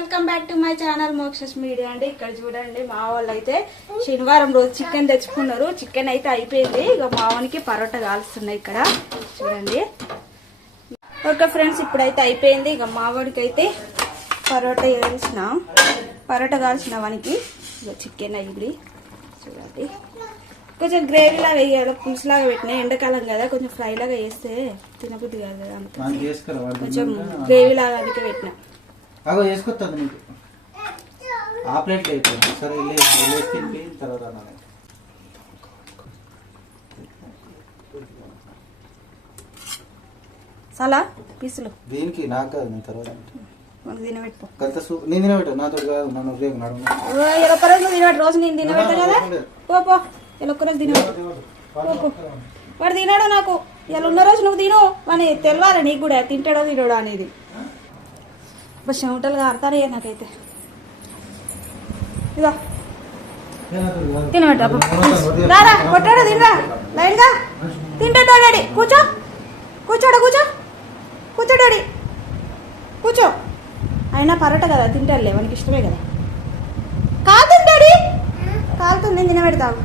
Welcome back to my channel Moksha's media అండి. ఇక్కడ చూడండి మా వాళ్ళు అయితే శనివారం రోజు చికెన్ తెచ్చుకున్నారు. చికెన్ అయితే అయిపోయింది. ఇక మావానికి పరోటా కాలుస్తున్నాయి ఇక్కడ చూడండి. ఓకే ఫ్రెండ్స్, ఇప్పుడైతే అయిపోయింది. ఇక మావాడికి అయితే పరోటా కాల్చిన వానికి ఇక చికెన్ అయ్యి చూడండి. కొంచెం గ్రేవీ లాగా వేయాలి, పులుసు లాగా పెట్టినా ఎండాకాలం కదా, కొంచెం ఫ్రై లాగా వేస్తే తినబుద్ధి కాదు కదా, అంత కొంచెం గ్రేవీ లాగా అందుకే పెట్టినా. అగో వేసుకొస్తుంది నీకు ఆ ప్లేట్ అయిపోయింది. సరే వెళ్ళేసి తింపి తర్వాత అన్నది సలా పీసులు దీనికి నాకు కాదు, నేను తర్వాత తినబెట్టు. నేను తినబెట్టు, నాతో కాదు, నన్ను రేపు నడుము ఒక్కరోజు నువ్వు తినబెట్టు, రోజు నేను తినబెట్టా కదా. పో ఇలా ఒక్కరోజు తినబెట్టు. వాడు తినాడు నాకు. ఇలా ఉన్న రోజు నువ్వు తిను అని తెలవాలి నీకు కూడా, తింటాడో తినడో అనేది. చెమటలు కారుతానే నాకైతే. ఇదో తినబెట్టు. రారా కొట్టాడు, తినరా లైన్గా తింటాడు. డాడీ కూర్చో, కూర్చోడు, కూర్చో డాడీ కూర్చో. అయినా పరోటా కదా, తింటాడులే, మనకి ఇష్టమే కదా. కాలుతుంది డాడీ, కాలుతుంది, నేను తినబెడతావు.